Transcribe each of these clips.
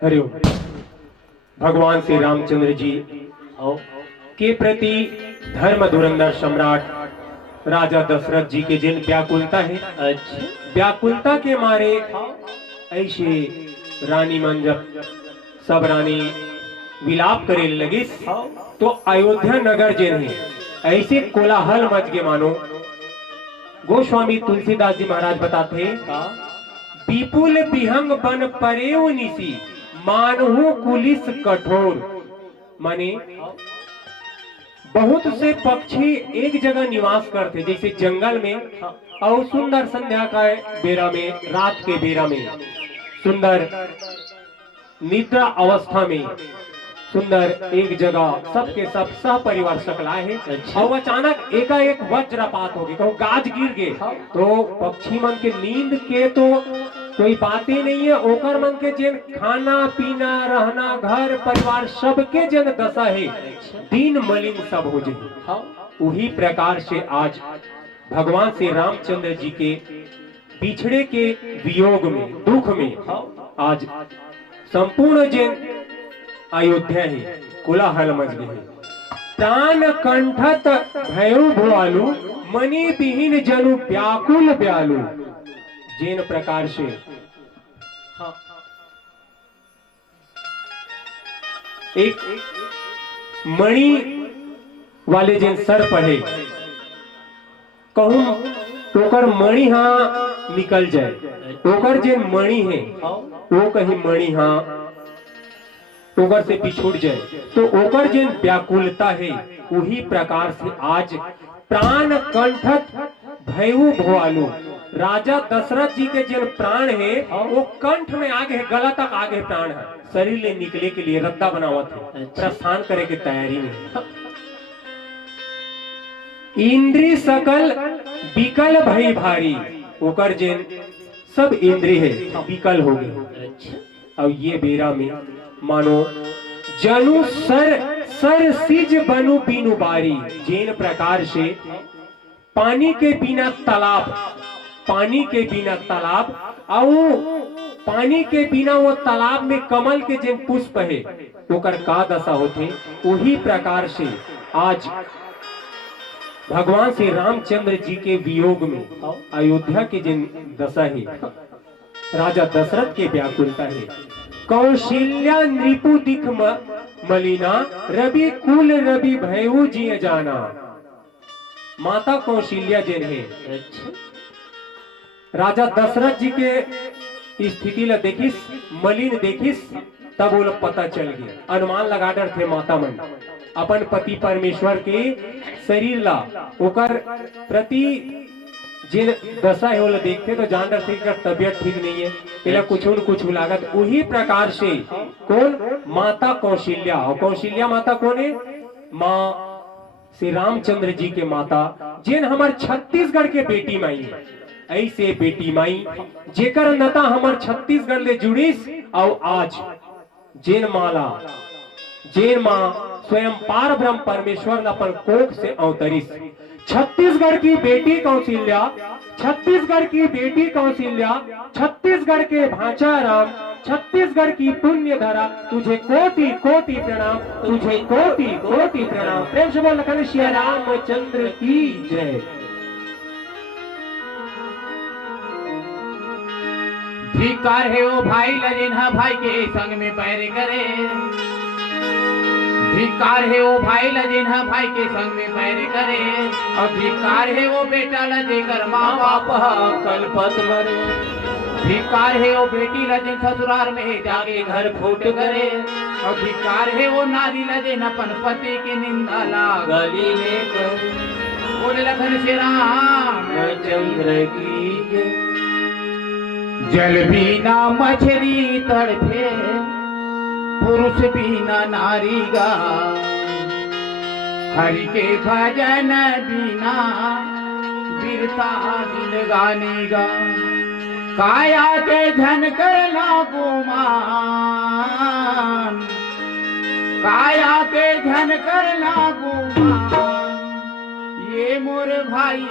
हरिओम। भगवान श्री रामचंद्र जी के प्रति धर्म धुरंधर सम्राट राजा दशरथ जी के जिन व्याकुलता है, व्याकुलता के मारे ऐसे रानी मन जब सब रानी विलाप करे लगी तो अयोध्या नगर जिन है ऐसे कोलाहल मच के मानो। गोस्वामी तुलसीदास जी महाराज बताते विपुल विहंग बन परेव निसी मानहु कुलिस कठोर। माने बहुत से पक्षी एक जगह निवास करते, जैसे जंगल में और सुंदर संध्या का बेरा में, रात के बेरा में, सुंदर निद्रा अवस्था में, सुंदर एक जगह सबके सब सह परिवार सकलाए हैं। और अचानक एकाएक वज्रपात हो गया, गाज गिर गए तो पक्षी मन के नींद के तो कोई बात ही नहीं है। ओकर मन के जिन खाना पीना रहना घर परिवार सबके जन दशा है, दीन मलिन सब हो जाए। उही प्रकार से आज भगवान श्री रामचंद्र जी के पिछड़े के वियोग में, दुख में आज संपूर्ण जिन अयोध्या है कोलाहल मच गए। प्राण कंठत भयउ भोआलु मणि विहीन जनु व्याकुल ब्यालु। जिन प्रकार से एक मणि वाले जिन सर पड़े कहूं ओकर मणि हाँ निकल जाए, ओकर जिन मणि है वो कहीं मणि हाँ ओकर से बिछुड़ जाए तो ओकर जिन व्याकुलता है वही प्रकार से आज प्राण कंठत भयउ भोआलु। राजा दशरथ जी के जिन प्राण है वो कंठ में आगे है, गला तक आगे प्राण है, शरीर ले निकले के लिए रद्दा बनावत है, प्रस्थान करे की तैयारी में। इंद्री सकल विकल भई भारी। ओकर जिन सब इंद्रिय है विकल हो गए। अब ये बेरा में मानो जनु सर सिज बनु बीनु बारी। जिन प्रकार से पानी के बिना तालाब, पानी के बिना तालाब और पानी के बिना वो तालाब में कमल के जिन पुष्प है ओकर का दशा होते, वही प्रकार से आज भगवान श्री रामचंद्र जी के वियोग में अयोध्या की जिन दशा है, राजा दशरथ के व्याकुलता है। कौशल्या नृपु दिख मलिना रवि कुल रवि भयउ जिय जाना। माता कौशल्या जिन है राजा दशरथ जी के स्थिति ला देखिस, मलिन देखिस, तब वो लोग पता चल गया, अनुमान लगा डर थे माता मन अपन पति परमेश्वर के शरीर ला ओकर प्रति जिन दशा है वो देखते तो जान रहे कि तबियत ठीक नहीं है, इला कुछ न कुछ लागत। उही प्रकार से कौन माता कौशल्या, और कौशल्या माता कौन है? माँ श्री रामचंद्र जी के माता, जिन हमार छत्तीसगढ़ के बेटी माई है। ऐसे बेटी माई जेकर नता हमार छत्तीसगढ़ ले जुड़ीस और आज जिन माला जिन माँ स्वयं पार ब्रह्म परमेश्वर अपन कोख से अवतरिस। छत्तीसगढ़ की बेटी कौशल्या, छत्तीसगढ़ की बेटी कौशल्या, छत्तीसगढ़ के भांचा राम, छत्तीसगढ़ की पुण्य धरा, तुझे कोटि कोटि प्रणाम, तुझे कोटि कोटि प्रणाम। प्रेम से बोल लखन श्री रामचंद्र की जय। धिक्कार है वो भाई लजिन्हा भाई के संग में पैर करे। धिक्कार है वो भाई लजिन्हा भाई के संग में पैर करे। और धिक्कार है वो बेटा लजेकर माँ बाप कलपत मरे। धिक्कार है वो बेटी लजे ससुराल में जाके घर फूट करे। और धिक्कार है वो नारी लजे अपन पति की निंदा लागली में करे। बोले लखन श्री रामचंद्र की जय। जल बिना मछली तड़पे पुरुष बिना नारी गा। हरि के भजन बिना वीरता दिल गाने गा। काया के धन कर लागो मान, काया के धन कर लागो मान। ये मोर भाई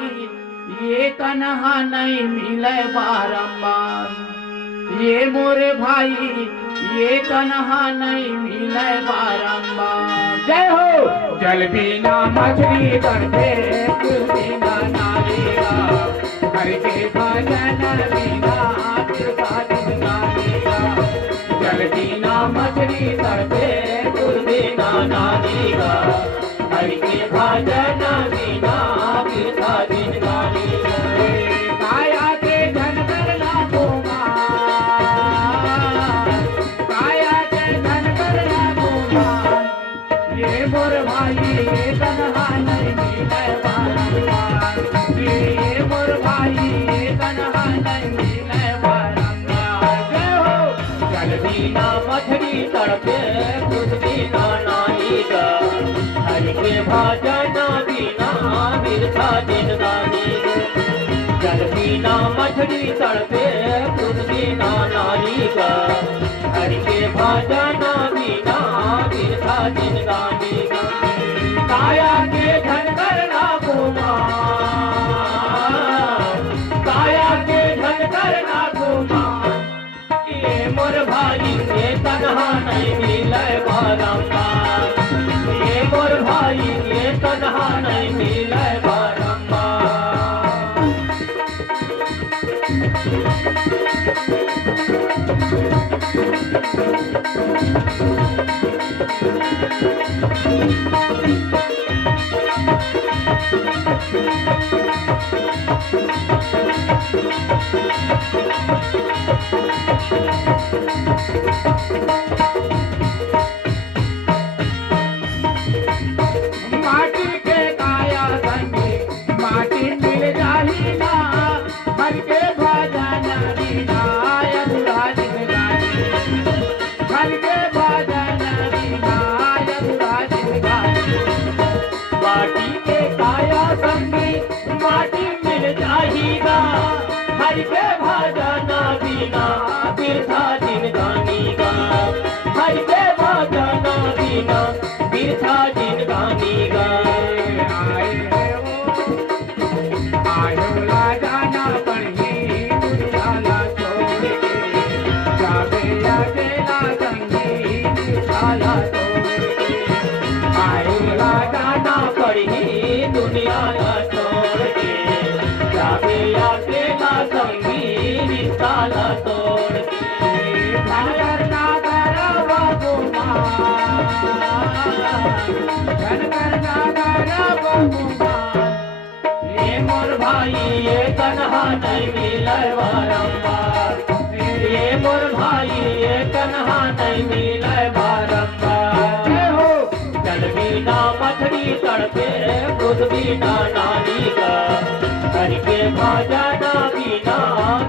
ये तनहा नहीं मिले बारंबार। ये मोरे भाई ये कन्हा नहीं मिले बारंबार। जय हो। जल बिना मछली तड़पे कुल बिना नालेगा, हर के भजन बिना बिरसा दिन गानेगा। जल बिना मछली तड़पे कुल बिना नालेगा, हर के भजन बिना बिरसा दिन गानेगा। काया के धन करना होगा, काया के धन करना होगा। ये मोर भाई ये कन्हा नहीं मिले बारंबार, ये मोर भाई ये कन्हा नहीं मिले बारंबार। जय हो। जल बिना मछली तड़पे खुद बिना नाहीगा, हरि के भजन बिना बिरसा दिन गानेगा। जल बिना मछली तड़पे खुद बिना नाहीगा, हरि के भजन बिना बिरसा दिन गानेगा। काया के धन करना कुमार, काया के धन करना कुमार। ये मोर भाई ये कन्हा नहीं मिले बारंबार, ये मोर भाई ये कन्हा नहीं मिले बारंबार। माटी के काया संगे माटी मिल जाही ना, हर के भजन बिना अधूरा दिन गाने। हर के भजन बिना अधूरा दिन गाने। माटी के काया संगे माटी मिल जाही ना, हर के भजन बिना बिरसा दिन गानेगा। हर के भजन बिना बिरसा दिन गानेगा। आयो ला जाना पड़ी दुनिया ला छोड़ के, जावे अकेला संगी निशाला छोड़ के। आयो ला जाना पड़ी दुनिया ला छोड़ के, जावे अकेला संगी निशाला तोड़ के। धन करना करवा कुमार, धन करना करवा कुमार। ये मोर भाई ये कन्हा नहीं मिले बारंबार, ये मोर भाई ये कन्हा नहीं मिले बारंबार। जय हो। जल बिना मछली तड़पे खुद बिना नाहीगा, हरि के भजन बिना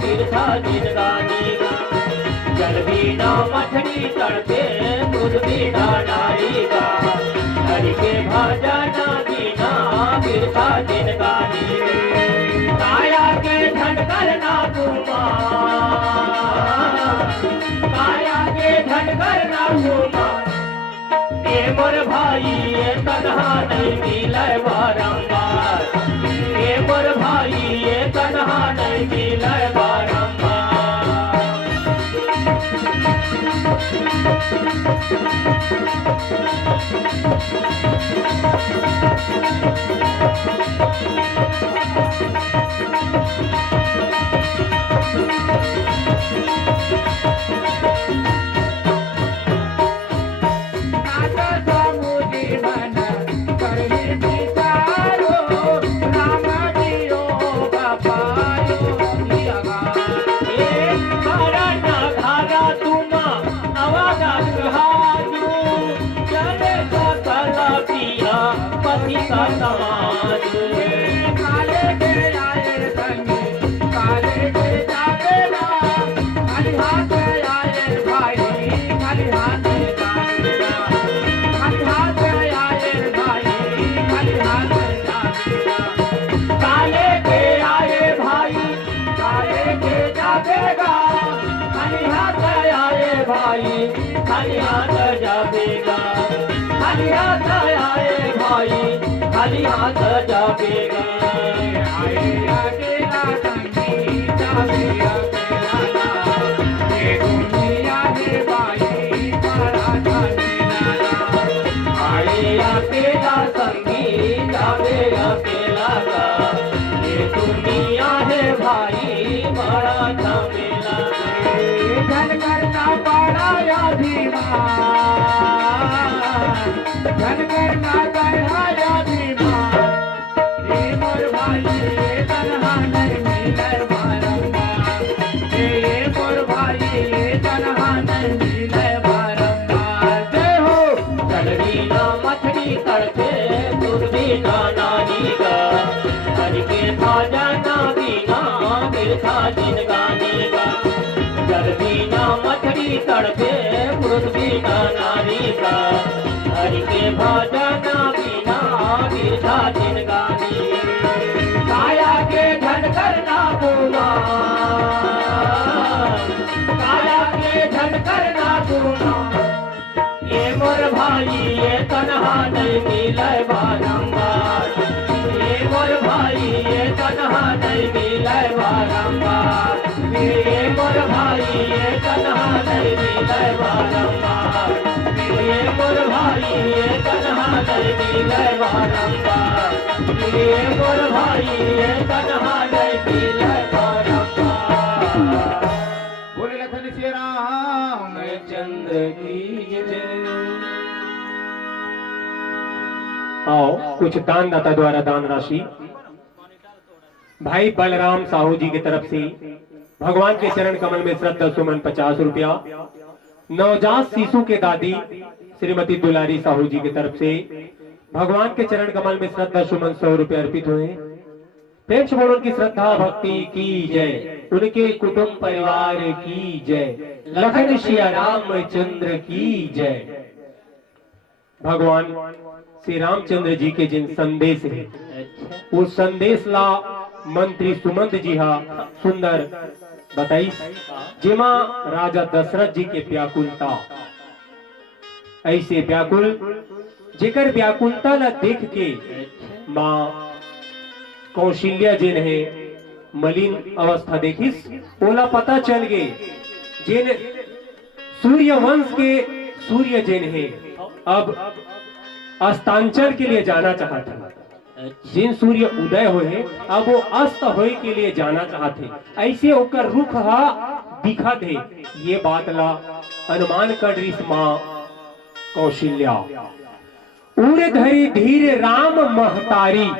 बिरसा दिन गानेगा। जल बिना मछली तड़पे खुद बिना नाहीगा, हरि के भजन बिना बिरसा दिन गानेगा। काया के धन करना कुमार, काया के धन करना कुमार। ये मोर भाई ये कन्हा नहीं मिले बारंबार, ये मोर भाई ये कन्हा नहीं मिले बारंबार। काले के आए संगे काले के जागेगा, खाली हाथ आए भाई खाली हाथ जागेगा। खाली हाथ आए भाई खाली हाथ जागेगा। काले के आए भाई काले के जागेगा, खाली हाथ आए भाई खाली हाथ जागेगा। खाली हाथ आए भाई खाली हाथ जागेगा। आए अकेला संगी जावे अकेला, धन करना बढ़ाया धीमान, धन करना बढ़ाया धीमान। हे मोर भाई ये तनहा नहीं मिले बारंबार, हे मोर भाई ये तनहा नहीं मिले बारंबार। जय हो चलनी ना मछली करके दूध भी गाना नीगा, हर के भाजा ना बीना बिरथा जिनगानी गा। चलनी ना मछली करके दूध भी गाना नीगा, हर के भाजा ना बीना बिरथा जिनगानी। काया के धन करना गुना, काया के धन करना गुना। ये मोर भाई ये तनहा नहीं मिले बारंबार, ये मोर भाई ये तनहा नहीं मिले बारंबार, ये मोर भाई ये तनहा नहीं मिले बारंबार, ये मोर भाई ये तनहा नहीं मिले बारंबार, ये मोर भाई ये तनहा नहीं मिले बारंबार। बोले लखन श्री राम चंद्र की जय। आओ कुछ दान दाता द्वारा दान राशि भाई बलराम साहू जी की तरफ से भगवान के चरण कमल में श्रद्धा सुमन 50 रुपया। नवजात शिशु के दादी श्रीमती दुलारी साहू जी की तरफ से भगवान के चरण कमल में श्रद्धा सुमन 100 रुपये अर्पित हुए। प्रेम से बोलो उनकी श्रद्धा भक्ति की जय, उनके कुटुंब परिवार की जय, लखन सिया रामचंद्र की जय। भगवान श्री रामचंद्र जी के जिन संदेश है वो संदेश ला मंत्री सुमंत जी हा सुंदर बताई, जेमा राजा दशरथ जी के व्याकुलता ऐसे व्याकुल जेकर व्याकुलता ला देख के माँ कौशल्या जिन है मलिन अवस्था देखिस, ओला पता चल गए जिन सूर्य वंश के सूर्य जिन है अब अस्तांचल के लिए जाना चाहता, जिन सूर्य उदय होए अब वो अस्त होए के लिए जाना चाहते, ऐसे होकर रुख हा दिखत है। ये बात ला अनुमान कर रही माँ कौशल्या। उड़ धरी धीरे राम महतारी,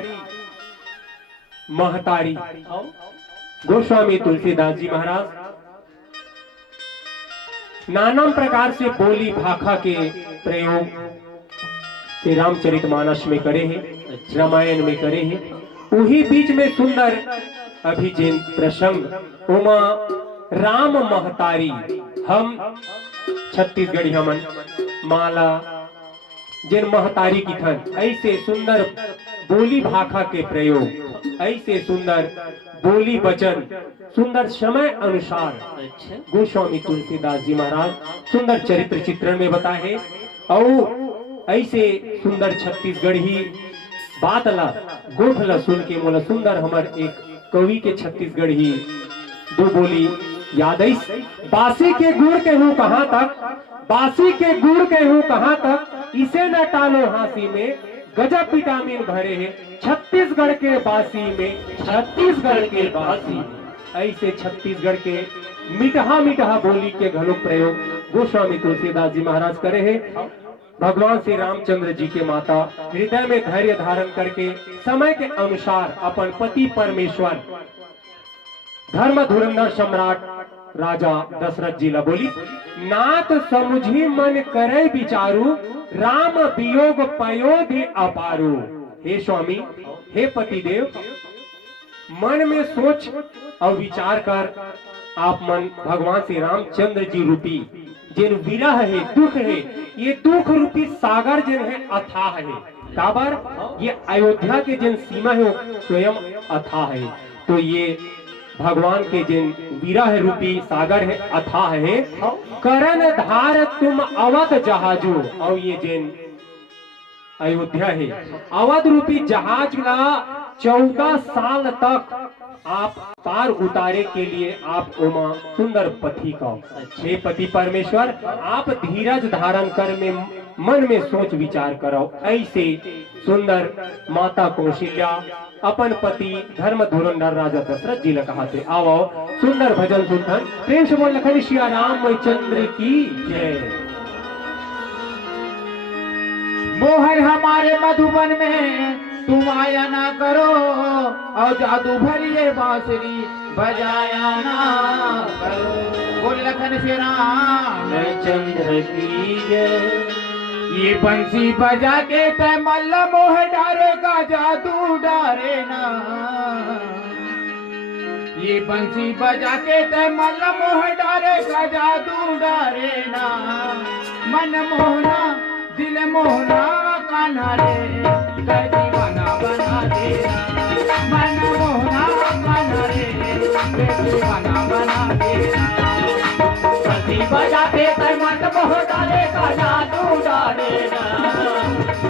महतारी गोस्वामी तुलसीदास जी महाराज नाना प्रकार से बोली भाखा के प्रयोग श्री रामचरितमानस में करे हैं, रामायण में करे हैं। वही बीच में सुंदर अभी जिन प्रसंग उमा राम महतारी हम छत्तीसगढ़ी हमन माला जिन महतारी की थन, ऐसे सुंदर बोली भाखा के प्रयोग, ऐसे सुंदर बोली वचन सुंदर समय अनुसार गोस्वामी तुलसीदास जी महाराज सुंदर चरित्र चित्रण में बताए। और ऐसे सुंदर छत्तीसगढ़ी बात ला गोठ ला सुन के मोला सुंदर हमर एक कवि के छत्तीसगढ़ी दो बोली याद आई। बासी के गुड़ कहूँ कहाँ तक, बासी के गुड़ कहूँ कहाँ तक, इसे न टालो हाँसी में गजब विटामिन भरे हैं छत्तीसगढ़ के बासी में, छत्तीसगढ़ के बासी में। ऐसे छत्तीसगढ़ के मिठहा मिठहा बोली के घलो प्रयोग गोस्वामी तुलसीदास जी महाराज करे हैं। भगवान श्री रामचंद्र जी के माता हृदय में धैर्य धारण करके समय के अनुसार अपन पति परमेश्वर धर्म धुरंधर सम्राट राजा दशरथ जी ला बोली, नाथ समुझी मन करे विचारू, राम वियोग पयोधि अपारू। हे स्वामी, हे पतिदेव, मन में सोच और विचार कर आप मन भगवान श्री रामचंद्र जी रूपी जिन विरह है, दुख है, ये दुख रूपी सागर जिन है अथाह है। काबर ये अयोध्या के जिन सीमा है वो स्वयं अथाह है। तो ये भगवान के जिन विरह रूपी सागर है अथाह है। करण धार तुम अवध जहाजो, और ये जिन अयोध्या है अवध रूपी जहाज का 14 साल तक आप पार उतारे के लिए आप उमा सुंदर पति का, हे पति परमेश्वर, आप धीरज धारण कर में मन में सोच विचार करो। ऐसे सुंदर माता कौशल्या अपन पति धर्म धुरंधर राजा दशरथ जी ने कहा थे। आओ सुंदर भजन सुनथन, प्रेम से बोल लखन सिया राम चंद्र की जय। मोहन हमारे मधुबन में तुम आया ना करो, और जादू भरिए बांसुरी बजाया ना करो। बोल लखन श्री राम चंद्र की जय। ये बंसी बजा के तय मल्ल मोह डारेगा जादू डारे ना। ये बंसी बजा के तय मल्ल मोह डारेगा जादू डारे ना। मन मोहना दिल मोहना कान्हा रे, कर दीवाना बना देना। मन मोहना कान्हा रे, कर दीवाना बना देना। बंसी बजाते तय मन मोह डालेगा जादू डालेना।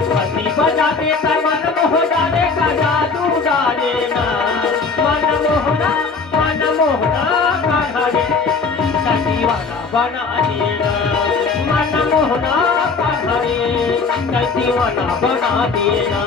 बंसी बजाते तय मन मोह डालेगा जादू डालेना। मन मोहना कान्हा रे, कर दीवाना बना देना। मन मोहना कान्हा रे, कर दीवाना बना देना।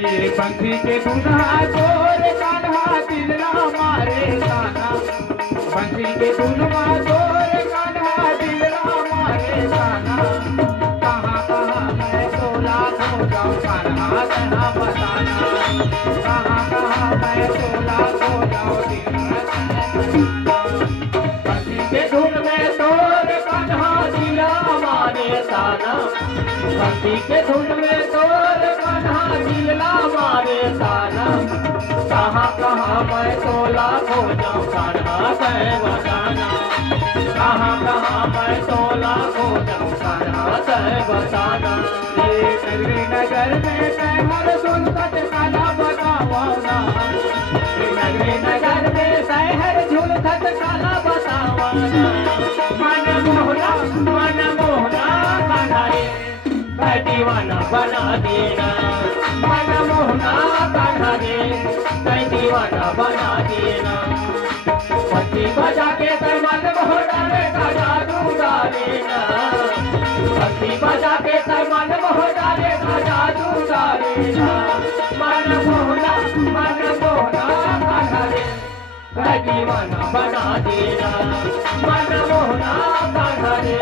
ये पंखी के दुल्हा तोर कान्हा दिल ना मारे कान्हा। पंखी के दुल्हा तोर कान्हा दिल ना मारे कान्हा। कहाँ कहाँ मैं तोला खो जाऊँ कान्हा कहाँ बताना। कहाँ कहाँ मैं तोला खो जाऊँ दिल ना पंछी के धुन में तोर कान्हा दिला मारे ताना। पंछी के धुन में तोर कान्हा दिला मारे ताना। कहाँ कहाँ मैं तोला खो जाऊँ कान्हा कह बताना। कहाँ कहाँ मैं तोला खो जाऊँ कान्हा कह बताना। ये नगरी नगर में कहर सुनकट काला बतावाना। ये नगरी नगर में शहर झुलकत काला बतावाना। मन मोहना कान्हा रे, कर दीवाना बना देना। मन मोहना कान्हा रे, कर दीवाना बना देना। पंछी बजा के तय मन मोह डालेगा जादू डालेना। पंछी बजा के तय मन मोह डालेगा जादू डालेना। मन मोहना कान्हा रे, कर दीवाना बना देना। मन मोहना कान्हा रे,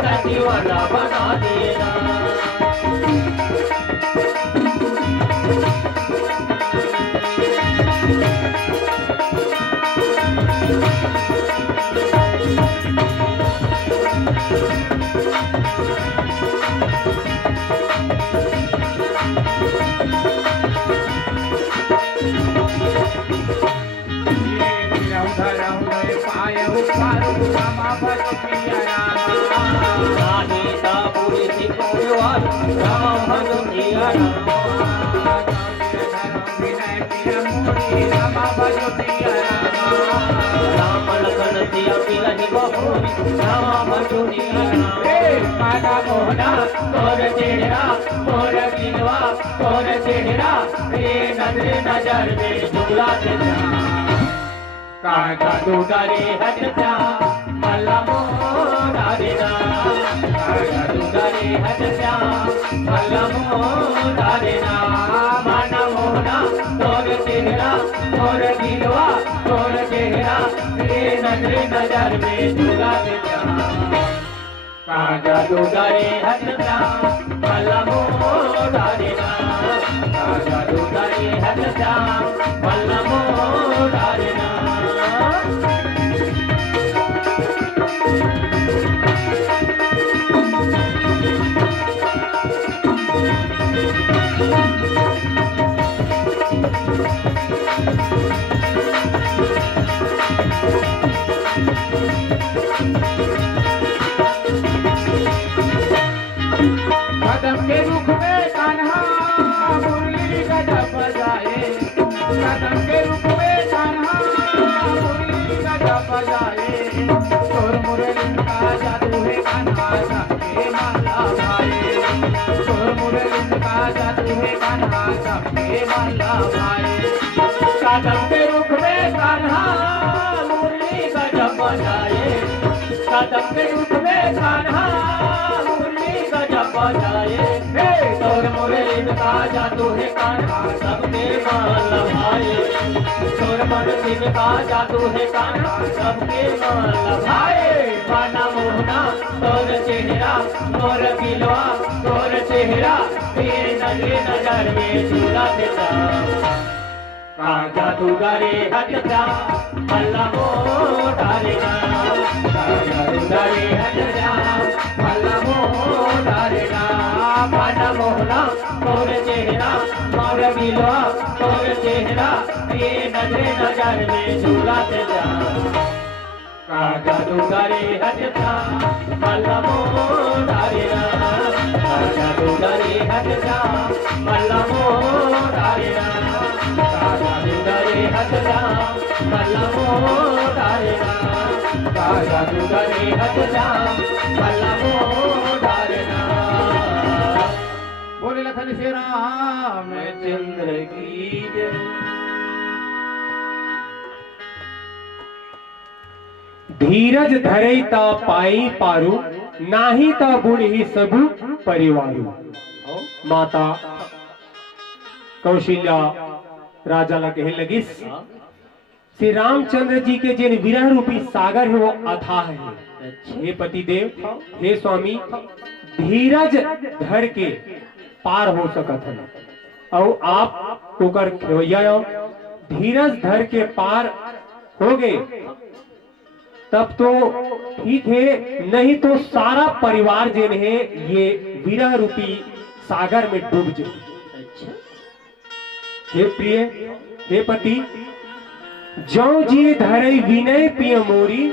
कर दीवाना बना देना। राम लखन सिया मिलहि बहुरी, राम भजोनिया माना मोहना तोर चेहरा मोर दिलवा तोर चेहरा। रे नजर में झुला तेरा काका दुगारे हट जा मल्ला मोरा रेना। काका दुगारे हट जा मल्ला मोरा रेना। माना मोहना तोर चेहरा तोर दिलवा तोर चेहरा। रे नजर में झुला तेरा काका दुगारे हट जा मल्ला मोरा रेना। काका दुगारे हट जा मल्ला मोरा रेना। कदम के रुख में कान्हा मुरली गजब बजाए। कान्हा सबके मल्ला भाई। कदम के रुख में कान्हा मुरली गजब बजाए, कदम के रुख में कान्हा मुरली गजब बजाए। तोर मुरली का जादू है कान्हा सबके मान भाई, तोर मुरली का जादू है कान्हा सबके मान भाई। बाना मोहना तोर चेहरा तोर दिलवा तोर चेहरा ये नजर नजर में झूला देता। जादूगरे हटता मल्ला मोटारेगा, जादूगरे हटता मल्ला मोटारेगा। बाना मोहना तोर चेहरा मोर दिलवा तोर चेहरा ये नजर नजर में झूला देता। जादूगरे हटता मल्ला मोटारेगा, जादूगरे हटता मल्ला मोटारेगा, जादूगरे हटता मल्ला मोटारेगा, जादूगरे हटता मल्ला मोटारेगा। बोले लखन श्री रामचंद्र की जय। धीरज धरे ता पाई पारू, नाही ता बुढ़ी सबु परिवारू। माता कौशल्या राजा ला कहे लगिस श्री रामचंद्र जी के जिन विरह रूपी सागर है वो अथाह है। हे पति देव, हे स्वामी, धीरज धर के पार हो सकत है और आप ओकर खेवैया धीरज धर के पार हो गए तब तो ठीक है, नहीं तो सारा परिवार जिन है ये विरह रूपी सागर में डूब जाए। हे प्रिय, हे पति, जो जी धरई विनय पिय मोरी,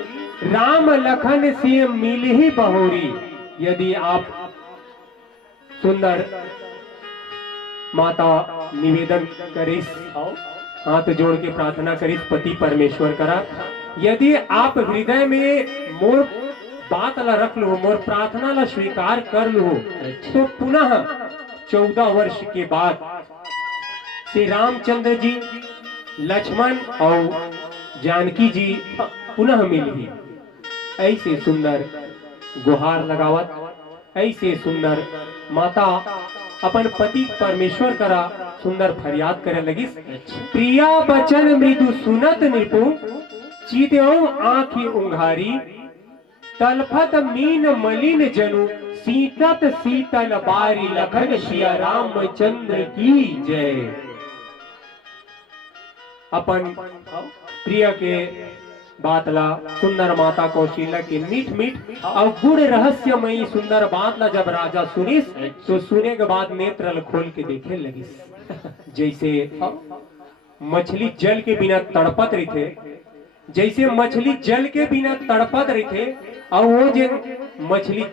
राम लखन से मिल ही बहोरी। यदि आप सुंदर माता निवेदन करिस, हाथ जोड़ के प्रार्थना करिस पति परमेश्वर करा, यदि आप हृदय में मोर बात ला रख लो, मोर प्रार्थना ला स्वीकार कर लो, तो पुनः 14 वर्ष के बाद श्री रामचंद्र जी, लक्ष्मण और जानकी जी पुनः मिली। ऐसे सुंदर गुहार लगावत, ऐसे सुंदर माता अपन पति परमेश्वर करा सुंदर फरियाद करे लगी। प्रिया बचन मृदु सुनत निपु, चित्यों आँखी उंघारी, तलफत मीन मलिन जनु, सीतत शीतल बारी। लखन सिया रामचंद्र की जय। अपन प्रिय के बातला सुंदर माता कौशल्या के मीठ मीठ और गुड़ रहस्यमयी सुंदर बात ला जब राजा सुनिस, तो सुने के बाद नेत्र खोल के देखे लगी। जैसे मछली जल के बिना तड़पत रही थे, जैसे मछली जल के बिना तड़पत रही थे, और वो जिन मछली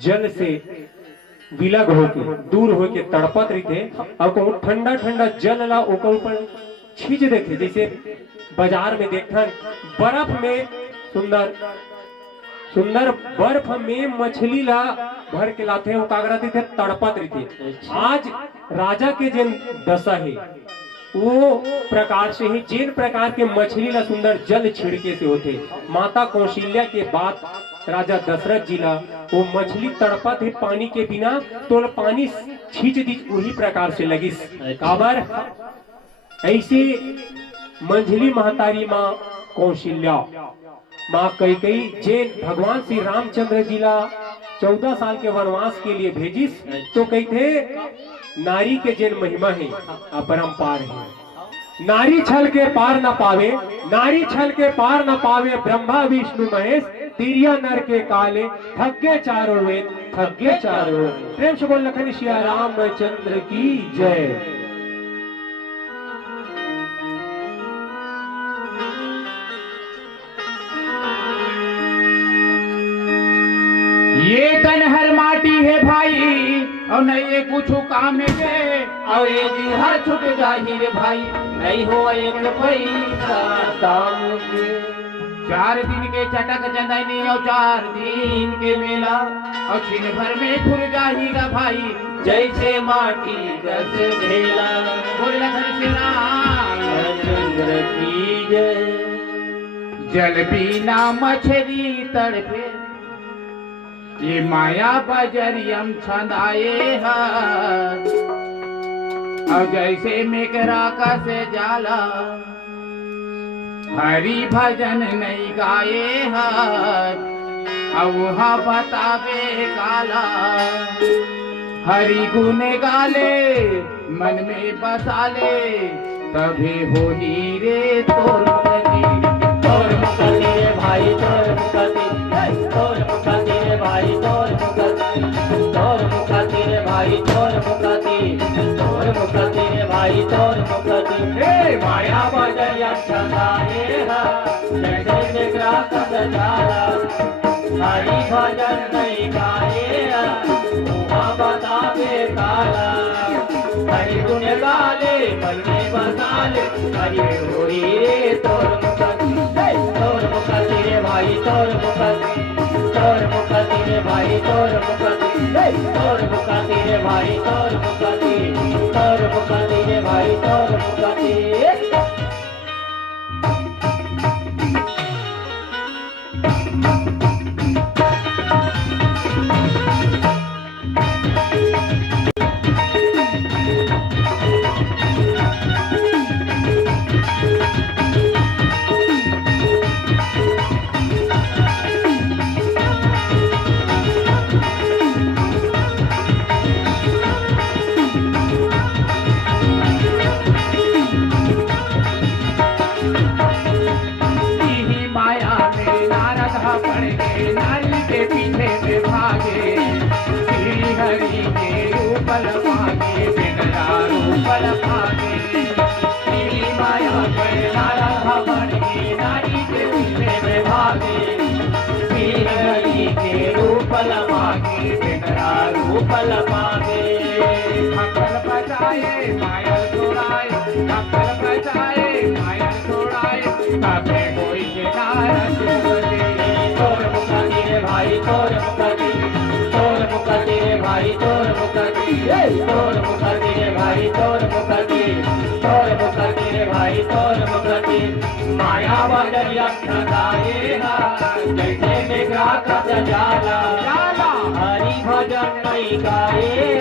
जल से विलग होके दूर होके तड़पत रही थे, और ठंडा ठंडा जल ला ओकर ऊपर छींच देखे। जैसे बाजार में देखा बर्फ में सुंदर सुंदर बर्फ में मछली ला भर के लाते हैं, वो कागराते थे तड़पत रही थी। आज राजा के जिन दशा है वो प्रकार से ही, जिन प्रकार के मछली ला सुंदर जल छिड़के से होते, माता कौशल्या के बाद राजा दशरथ जी ला वो मछली तड़पत है पानी के बिना, तो पानी छींच दी वही प्रकार से लगी। काबर ऐसे मंझली महतारी माँ कौशल्या, माँ कैकेयी जैन भगवान श्री रामचंद्र जी ला 14 साल के वनवास के लिए भेजिस, तो कहते नारी के जैन महिमा है अपरंपार है। नारी छल के पार न पावे, नारी छल के पार न पावे, ब्रह्मा विष्णु महेश, तिरिया नर के काले, थके चारों वेद, थके चारों वेद। प्रेम से बोल लखन सिया रामचंद्र की जय। ये तन हर माटी है भाई, और नहीं ये कुछ काम के, और ये जी हर छुट जाही रे भाई, नहीं हो एक पैसा दाम के। 4 दिन के चटक चंदनी और 4 दिन के मेला, और छिन भर में खुर जाहीगा भाई, जैसे माटी कस भेला बोल लखन श्री राम चंद्र की जय। जल बिना मछली तड़पे ये माया बजरियम छंदाए है और जैसे मेघरा का से जाला हरि भजन नहीं गाए है अब वहाँ बतावे काला हरि गुण गाले मन में बसाले तभी होली रे तोर मुक्ति तोर मुक्ति रे भाई तोर मुक्ति तोर मुक्ति रे भाई तोर मुक्ति तोर मुक्ति रे भाई तोर मुक्ति तोर मुक्ति रे भाई तोर मुक्ति हे माया बजरिया छंदाए है जैसे मेघरा का जाला हरि भजन नहीं गाए वहाँ बतावे काला हरि गुण गाले मन में बसाले हरि होरी रे तोर मुक्ति रे भाई तोर मुक्ति रे भाई तोर मुक्ति रे भाई तोर मुक्ति रे भाई तोर मुक्ति। नारी के पीछे में भागे श्री हरि के रूपल भागे बिगड़ा रूपल भागे श्री माया के नारा बन के नारी के पीछे में भागे श्री हरि के रूपल भागे बिगड़ा रूपल भागे मंगल बजाए माया छोड़ाए मंगल बजाए माया छोड़ाए तबे कोई किनारा तोर मुक्ति रे भाई तोर मुक्ति रे भाई तोर मुक्ति तोर मुक्ति रे भाई तोर मुक्ति तोर मुक्ति रे भाई तोर मुक्ति माया बजरिया छंदाए जैसे मेघरा का जाला हरि भजन नहीं गाए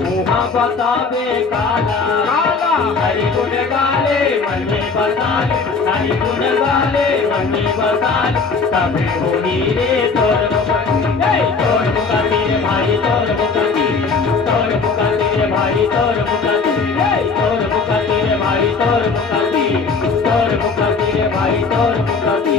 वहाँ बतावे काला हरि गुण गाले मन में बसाले हरि गुण गाले मन में बसाले तबे होली रे तोर मुक्ति रे भाई तोर मुक्ति रे भाई तोर मुक्ति तोर मुक्ति रे भाई तोर मुक्ति रे भाई तोर मुक्ति।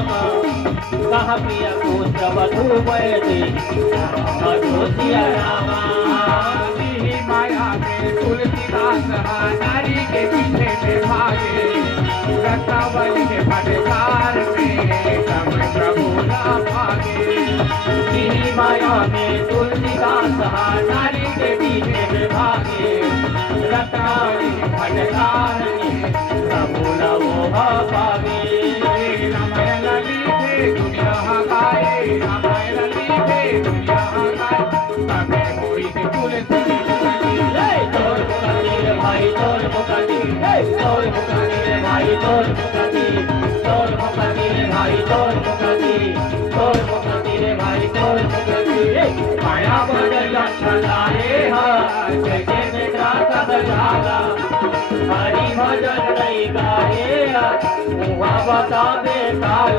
कहा पिया को वधु बैठे सिया रामा माया में तुलसीदास नारी के पीछे में भागे रत्नावली के फटकार में सब प्रभु ना भागे माया में तुलसीदास नारी के पीछे में भागे रत्नावली के फटकार में प्रभु ना वो भागे रामायण लिखे दुनिया गाए रामायण लिखे दुनिया गाए तबे कोई से तुलसी तोर मुक्ति रे भाई तोर मुक्ति तोर मुक्ति रे भाई तोर मुक्ति तोर मुक्ति रे भाई तोर मुक्ति तोर मुक्ति रे भाई तोर मुक्ति माया बजरिया छंदाए जैसे मेघरा का जाला हरि भजन नहीं गाए हुआ बता बेताल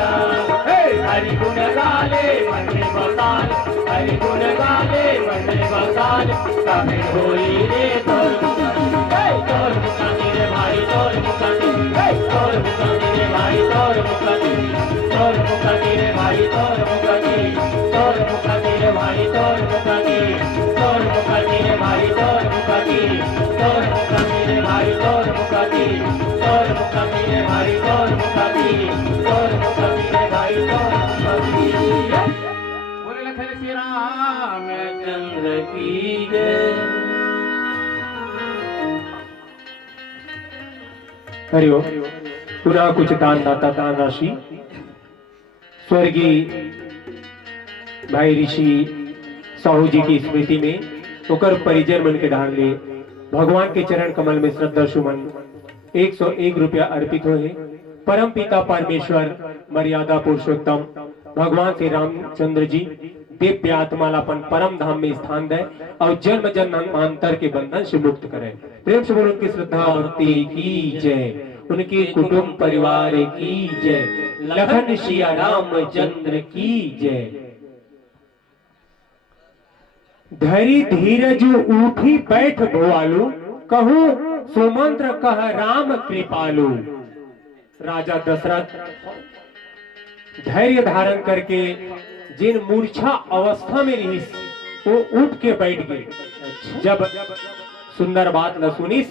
हरि गुण गाले मन में बसाल हरि गुण गाले मन में बसाल कभी होई रे तोर मुकानी रे भाई तोर मुकानी रे भाई तोर मुकानी रे भाई तोर मुकानी रे भाई तोर मुकानी रे भाई तोर मुकानी रे भाई तोर मुकानी रे भाई तोर मुकानी रे भाई तोर मुकानी बोले लखन श्री राम चंद्र की जय। हरिओम। पुनः कुछ दान दाता दान राशि स्वर्गीय भाई ऋषि साहू जी की स्मृति में ओकर परिजन मन के ढाल ले भगवान के चरण कमल में श्रद्धा सुमन 101 रुपया अर्पित हुए। परम पिता परमेश्वर मर्यादा पुरुषोत्तम भगवान श्री रामचंद्र जी दिव्य आत्मालापन परम धाम में स्थान दे और जन्म जन्मांतर के बंधन से मुक्त करे। प्रेम से बोलो उनकी श्रद्धा भक्ति की जय, उनके कुटुंब परिवार की जय, लखन सिया रामचंद्र की जय। धैर्य धीरज उठी बैठ भोवालू कहूँ सुमंत्र कह राम कृपालु। राजा दशरथ धैर्य धारण करके जिन मूर्छा अवस्था में रही वो उठ के बैठ गए। जब सुंदर बात न सुनिस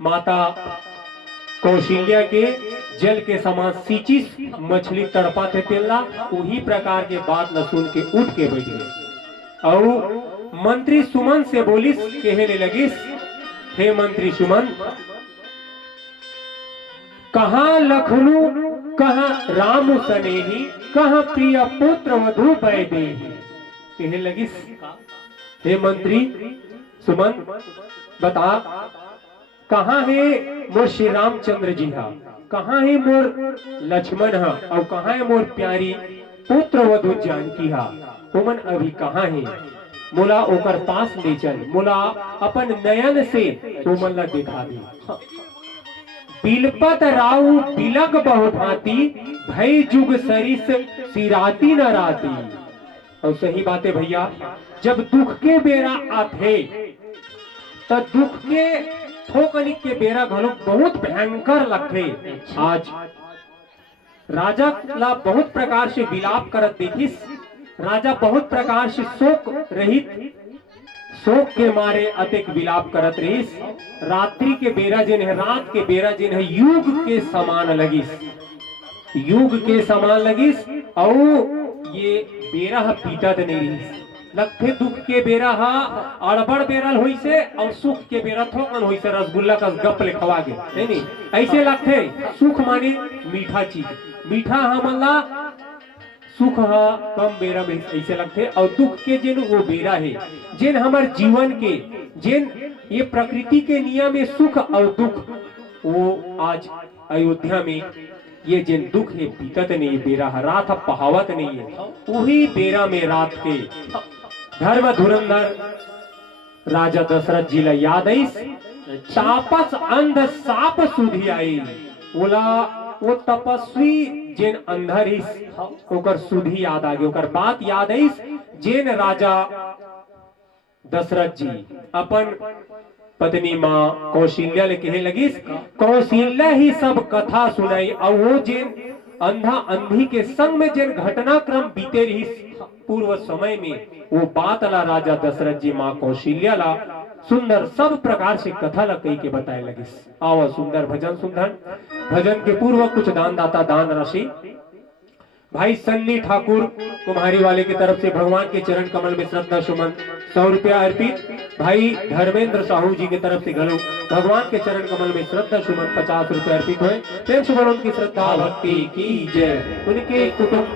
माता कौशल्या के जल के समान सींचिस मछली तड़पा थे तेला वही प्रकार के बात न सुन के उठ के बैठ गए और मंत्री सुमन से बोलिस कहने लगिस हे मंत्री सुमन कहाँ लखनऊ कहाँ राम सनेही कहाँ प्रिय पुत्र वधु वैदेही। कहने लगिस हे मंत्री सुमन बता कहाँ है मोर श्री रामचंद्र जी हा, कहाँ है मोर लक्ष्मण हा और कहाँ है मोर प्यारी पुत्र वधु जानकी हा, तुमन अभी कहाँ है? मोला ओकर पास ले चल, मोला अपन नयन से तुमन ला दिखा दे। बिलपत राउ बिलक बहुभांति भई जुग सरिस सिराती न राती। और सही बात है भैया, जब दुख के बेरा आथे तो दुख के ठोकनी के बेरा घलो बहुत भयंकर लगते। आज राजा ला बहुत प्रकार से विलाप करत देखिस, राजा बहुत प्रकार से शोक रहित शोक के मारे अतिक विलाप करत रहिस। रात्रि के बेरा जिन है, रात के बेरा जिन है युग के समान लगिस, युग के समान लगिस और ये बेरा पीटत नहीं रहिस। लगते दुख के बेरा हा अड़बड़ बेरल हुई से और सुख के बेरा थोकन हुई से रसगुल्ला का गप ले खवा गे नहीं ऐसे लगते। सुख माने मीठा चीज, मीठा हमला सुख हा कम बेरा में ऐसे लगते और दुख के जिन वो बेरा है जिन हमार जीवन के जिन ये प्रकृति के नियम में सुख और दुख वो आज अयोध्या में ये जिन दुख है बीतत नहीं बेरा है, रात पहावत नहीं है। वही बेरा में रात के धर्म धुरंधर राजा दशरथ जी ला याद आई तापस अंध साप सुधी आई। बोला वो तपस्वी जिन अंधर ही ओकर सुधी याद आ गई, ओकर बात याद आई जिन राजा दशरथ जी अपन पत्नी माँ कौशल्या ले कहे लगिस, कौशल्या ही सब कथा सुनाई और वो जिन अंधा अंधी के संग में जिन घटनाक्रम बीते रही पूर्व समय में वो बात ला राजा दशरथ जी माँ कौशल्या ला सुंदर सब प्रकार से कथा ला कही के बताए लगिस। आओ सुंदर भजन सुंदर भजन के पूर्व कुछ दान दाता दान राशि भाई सन्नी ठाकुर कुम्हारी वाले की तरफ से भगवान के चरण कमल में श्रद्धा सुमन 100 रुपया अर्पित। भाई धर्मेंद्र साहू जी की तरफ से घलो भगवान के चरण कमल में श्रद्धा सुमन 50 रुपया अर्पित हुए। प्रेम से उनकी श्रद्धा भक्ति की जय, उनके कुटुंब